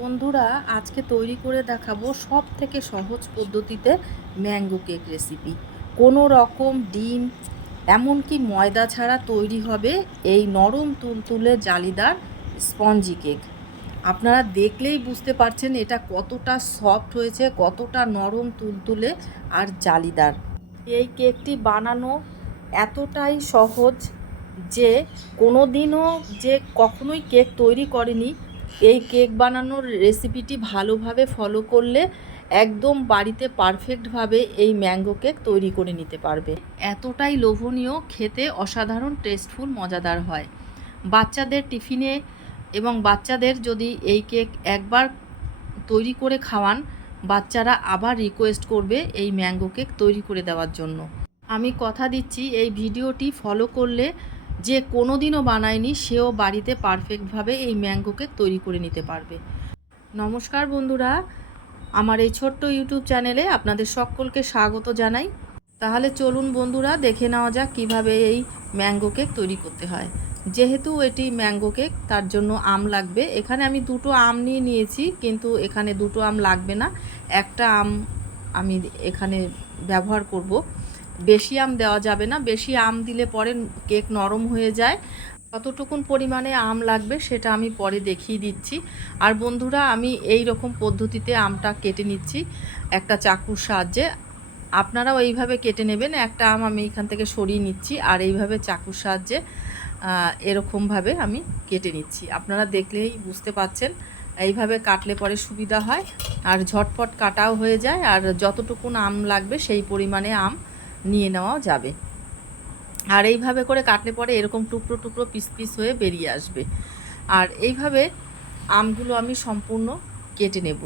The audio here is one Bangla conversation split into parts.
বন্ধুরা, আজকে তৈরি করে দেখাবো সব থেকে সহজ পদ্ধতিতে ম্যাঙ্গো কেক রেসিপি। কোনো রকম ডিম এমনকি ময়দা ছাড়া তৈরি হবে এই নরম তুলতুলে জালিদার স্পঞ্জি কেক। আপনারা দেখলেই বুঝতে পারছেন এটা কতটা সফট হয়েছে, কতটা নরম তুলতুলে আর জালিদার। এই কেকটি বানানো এতটাই সহজ যে কোনো দিনও যে কখনোই কেক তৈরি করেনি এই কেক বানানোর রেসিপিটি ভালোভাবে ফলো করলে একদম বাড়িতে পারফেক্টভাবে এই ম্যাঙ্গো কেক তৈরি করে নিতে পারবে। এতটাই লোভনীয়, খেতে অসাধারণ টেস্টফুল মজাদার হয়। বাচ্চাদের টিফিনে এবং বাচ্চাদের যদি এই কেক একবার তৈরি করে খাওয়ান, বাচ্চারা আবার রিকোয়েস্ট করবে এই ম্যাঙ্গো কেক তৈরি করে দেওয়ার জন্য। আমি কথা দিচ্ছি এই ভিডিওটি ফলো করলে যে কোনো দিনও বানায়নি সেও বাড়িতে পারফেক্টভাবে এই ম্যাঙ্গো কেক তৈরি করে নিতে পারবে। নমস্কার বন্ধুরা, আমার এই ছোট্ট ইউটিউব চ্যানেলে আপনাদের সকলকে স্বাগত জানাই। তাহলে চলুন বন্ধুরা, দেখে নেওয়া যাক কীভাবে এই ম্যাঙ্গো কেক তৈরি করতে হয়। যেহেতু এটি ম্যাঙ্গো কেক তার জন্য আম লাগবে। এখানে আমি দুটো আম নিয়েছি, কিন্তু এখানে দুটো আম লাগবে না, একটা আম আমি এখানে ব্যবহার করব। বেশি আম দেওয়া যাবে না, বেশি আম দিলে পরে কেক নরম হয়ে যায়। কতটুকুন পরিমাণে আম লাগবে সেটা আমি পরে দেখিয়ে দিচ্ছি। আর বন্ধুরা, আমি এই রকম পদ্ধতিতে আমটা কেটে নিচ্ছি একটা চাকুর সাহায্যে। আপনারাও এইভাবে কেটে নেবেন। একটা আম আমি এখান থেকে সরিয়ে নিচ্ছি আর এইভাবে চাকুর সাহায্যে এরকমভাবে আমি কেটে নিচ্ছি। আপনারা দেখলেই বুঝতে পাচ্ছেন এইভাবে কাটলে পরে সুবিধা হয় আর ঝটপট কাটাও হয়ে যায়, আর যতটুকুন আম লাগবে সেই পরিমাণে আম নিয়ে নেওয়া যাবে। আর এইভাবে করে কাটলে পরে এরকম টুকরো টুকরো পিস পিস হয়ে বেরিয়ে আসবে। আর এইভাবে আমগুলো আমি সম্পূর্ণ কেটে নেব।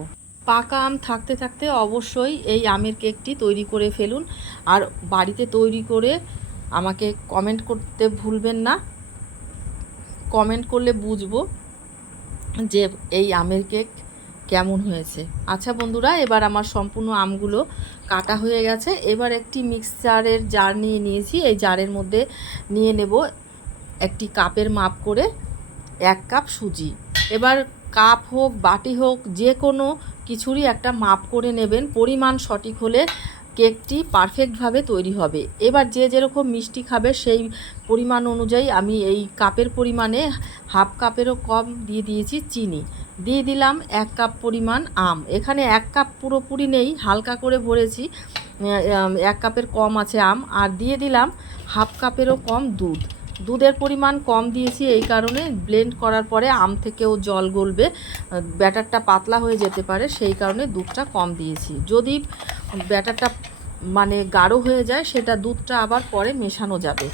পাকা আম থাকতে থাকতে অবশ্যই এই আমের কেকটি তৈরি করে ফেলুন। আর বাড়িতে তৈরি করে আমাকে কমেন্ট করতে ভুলবেন না। কমেন্ট করলে বুঝবো যে এই আমের কেক কেমন হয়েছে। আচ্ছা বন্ধুরা, এবার আমার সম্পূর্ণ আমগুলো কাটা হয়ে গেছে। এবার একটি মিক্সচারের জার নিয়েছি। এই জারের মধ্যে নিয়ে নেব একটি কাপের মাপ করে 1 কাপ সুজি। এবার কাপ হোক বাটি হোক যে কোনো কিছুরই একটা মাপ করে নেবেন। পরিমাণ সঠিক হলে কেকটি পারফেক্টভাবে তৈরি হবে। এবার যে যেরকম মিষ্টি খাবে সেই পরিমাণ অনুযায়ী আমি এই কাপের পরিমাণে হাফ কাপেরও কম দিয়ে দিয়েছি চিনি। দিয়ে দিলাম 1 কাপ পরিমাণ আম। এখানে 1 কাপ পুরোপুরি নেই, হালকা করে ভরেছি, 1 কাপের কম আছে আম। আর দিয়ে দিলাম হাফ কাপেরও কম দুধ। দুধের পরিমাণ কম দিয়েছি এই কারণে, ব্লেন্ড করার পরে আম থেকেও জল গলবে, ব্যাটারটা পাতলা হয়ে যেতে পারে, সেই কারণে দুধটা কম দিয়েছি। যদি ব্যাটারটা মানে গাঢ় হয়ে যায় সেটা দুধটা আবার পরে মেশানো যাবে।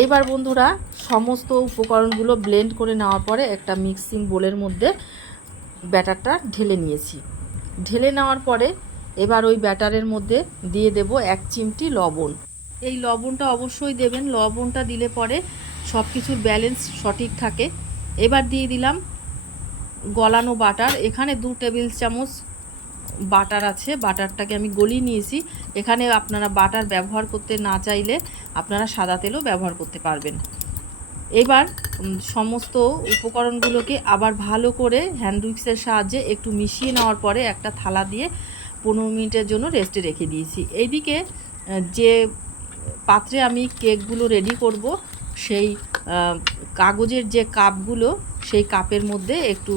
এইবার বন্ধুরা, সমস্ত উপকরণগুলো ব্লেন্ড করে নেওয়ার পরে একটা মিক্সিং বোলের মধ্যে ব্যাটারটা ঢেলে নিয়েছি। ঢেলে নেওয়ার পরে এবার ওই ব্যাটারের মধ্যে দিয়ে দেব 1 চিমটি লবণ। এই লবণটা অবশ্যই দেবেন, লবণটা দিলে পরে সব কিছুর ব্যালেন্স সঠিক থাকে। এবার দিয়ে দিলাম গলানো বাটার। এখানে 2 টেবিল চামচ বাটার আছে, বাটারটাকে আমি গলিয়ে নিয়েছি। এখানে আপনারা বাটার ব্যবহার করতে না চাইলে আপনারা সাদা তেলও ব্যবহার করতে পারবেন। এবার সমস্ত উপকরণগুলোকে আবার ভালো করে হ্যান্ড উইক্সের সাহায্যে একটু মিশিয়ে নেওয়ার পরে একটা থালা দিয়ে 15 মিনিটের জন্য রেস্টে রেখে দিয়েছি। এইদিকে যে পাত্রে আমি কেকগুলো রেডি করব সেই কাগজের যে কাপগুলো, সেই কাপের মধ্যে একটু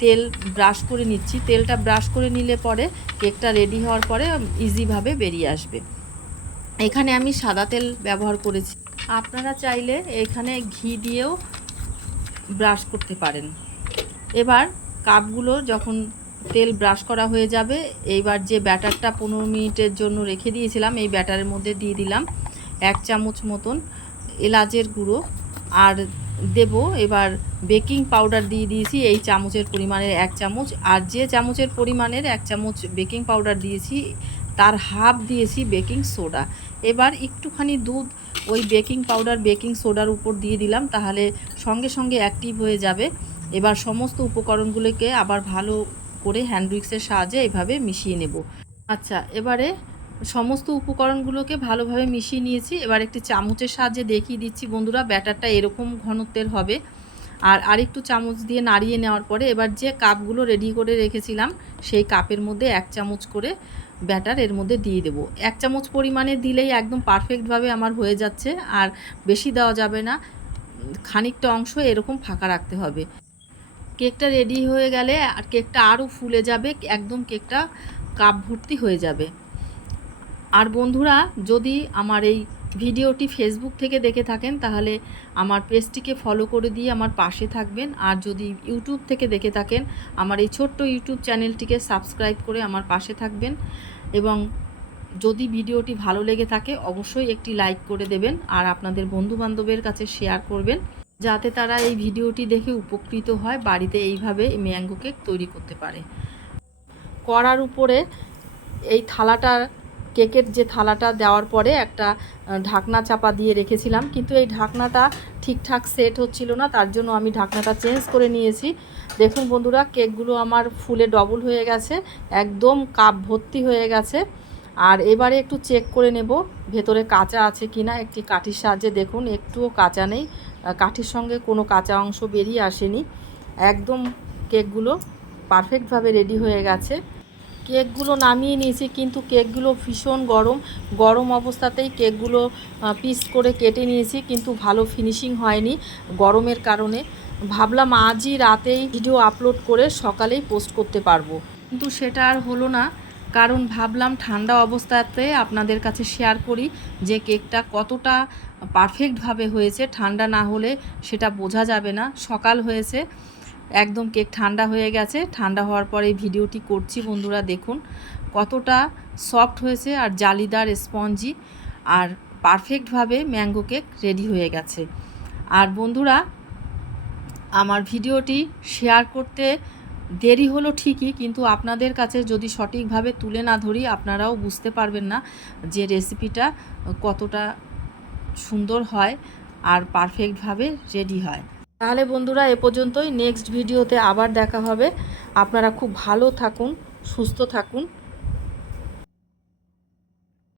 তেল ব্রাশ করে নিচ্ছি। তেলটা ব্রাশ করে নিলে পরে কেকটা রেডি হওয়ার পরে ইজিভাবে বেরিয়ে আসবে। এখানে আমি সাদা তেল ব্যবহার করেছি, আপনারা চাইলে এখানে ঘি দিয়েও ব্রাশ করতে পারেন। এবার কাপগুলো যখন তেল ব্রাশ করা হয়ে যাবে, এইবার যে ব্যাটারটা 15 মিনিটের জন্য রেখে দিয়েছিলাম এই ব্যাটারের মধ্যে দিয়ে দিলাম 1 চামচ মতন এলাচের গুঁড়ো। আর দেব এবার বেকিং পাউডার দিয়ে দিয়েছি এই চামচের পরিমাণের 1 চামচ। আর যে চামচের পরিমাণের 1 চামচ বেকিং পাউডার দিয়েছি তার হাফ দিয়েছি বেকিং সোডা। এবার একটুখানি দুধ ওই বেকিং পাউডার বেকিং সোডার উপর দিয়ে দিলাম, তাহলে সঙ্গে সঙ্গে অ্যাক্টিভ হয়ে যাবে। এবার সমস্ত উপকরণগুলোকে আবার ভালো করে হ্যান্ড উইক্সের সাহায্যে এভাবে মিশিয়ে নেব। আচ্ছা, এবারে সমস্ত উপকরণগুলোকে ভালোভাবে মিশিয়ে নিয়েছি। এবার একটি চামচের সাহায্যে দেখিয়ে দিচ্ছি বন্ধুরা, ব্যাটারটা এরকম ঘনত্বের হবে। আর আরেকটু চামচ দিয়ে নাড়িয়ে নেওয়ার পরে এবার যে কাপগুলো রেডি করে রেখেছিলাম সেই কাপের মধ্যে 1 চামচ করে ব্যাটার এর মধ্যে দিয়ে দেব। 1 চামচ পরিমাণে দিলেই একদম পারফেক্টভাবে আমার হয়ে যাচ্ছে, আর বেশি দেওয়া যাবে না, খানিকটা অংশ এরকম ফাঁকা রাখতে হবে। কেকটা রেডি হয়ে গেলে আর কেকটা আরও ফুলে যাবে, একদম কেকটা কাপ ভর্তি হয়ে যাবে। আর বন্ধুরা, যদি আমার এই ভিডিওটি ফেসবুক থেকে দেখে থাকেন তাহলে আমার পেজটিকে ফলো করে দিয়ে আমার পাশে থাকবেন, আর যদি ইউটিউব থেকে দেখে থাকেন আমার এই ছোট্ট ইউটিউব চ্যানেলটিকে সাবস্ক্রাইব করে আমার পাশে থাকবেন, এবং যদি ভিডিওটি ভালো লেগে থাকে অবশ্যই একটি লাইক করে দেবেন, আর আপনাদের বন্ধুবান্ধবের কাছে শেয়ার করবেন যাতে তারা এই ভিডিওটি দেখে উপকৃত হয়, বাড়িতে এইভাবে ম্যাঙ্গো কেক তৈরি করতে পারে। কড়ার উপরে এই থালাটা, কেকের যে থালাটা দেওয়ার পরে একটা ঢাকনা চাপা দিয়ে রেখেছিলাম, কিন্তু এই ঢাকনাটা ঠিকঠাক সেট হচ্ছিল না, তার জন্য আমি ঢাকনাটা চেঞ্জ করে নিয়েছি। দেখুন বন্ধুরা, কেকগুলো আমার ফুলে ডবল হয়ে গেছে, একদম কাপ ভর্তি হয়ে গেছে। আর এবারে একটু চেক করে নেব ভেতরে কাঁচা আছে কিনা। একটি কাঠির সাহায্যে দেখুন, একটুও কাঁচা নেই, কাঠির সঙ্গে কোনো কাঁচা অংশ বেরিয়ে আসেনি, একদম কেকগুলো পারফেক্টভাবে রেডি হয়ে গেছে। কেকগুলো নামিয়ে নিয়েছি, কিন্তু কেকগুলো ভীষণ গরম, গরম অবস্থাতেই কেকগুলো পিস করে কেটে নিয়েছি, কিন্তু ভালো ফিনিশিং হয়নি গরমের কারণে। ভাবলাম আজই রাতেই ভিডিও আপলোড করে সকালেই পোস্ট করতে পারবো, কিন্তু সেটা আর হলো না, কারণ ভাবলাম ঠান্ডা অবস্থাতে আপনাদের কাছে শেয়ার করি যে কেকটা কতটা পারফেক্টভাবে হয়েছে। ঠান্ডা না হলে সেটা বোঝা যাবে না। সকাল হয়েছে, একদম কেক ঠান্ডা হয়ে গেছে, ঠান্ডা হওয়ার পরে ভিডিওটি করছি। বন্ধুরা দেখুন কতটা সফট হয়েছে আর জালিদার স্পঞ্জি, আর পারফেক্টভাবে ম্যাঙ্গো কেক রেডি হয়ে গেছে। আর বন্ধুরা, আমার ভিডিওটি শেয়ার করতে দেরি হলো ঠিকই, কিন্তু আপনাদের কাছে যদি সঠিকভাবে তুলে না ধরি আপনারাও বুঝতে পারবেন না যে রেসিপিটা কতটা সুন্দর হয় আর পারফেক্টভাবে রেডি হয়। তাহলে বন্ধুরা, এ পর্যন্তই। নেক্সট ভিডিওতে আবার দেখা হবে। আপনারা খুব ভালো থাকুন, সুস্থ থাকুন।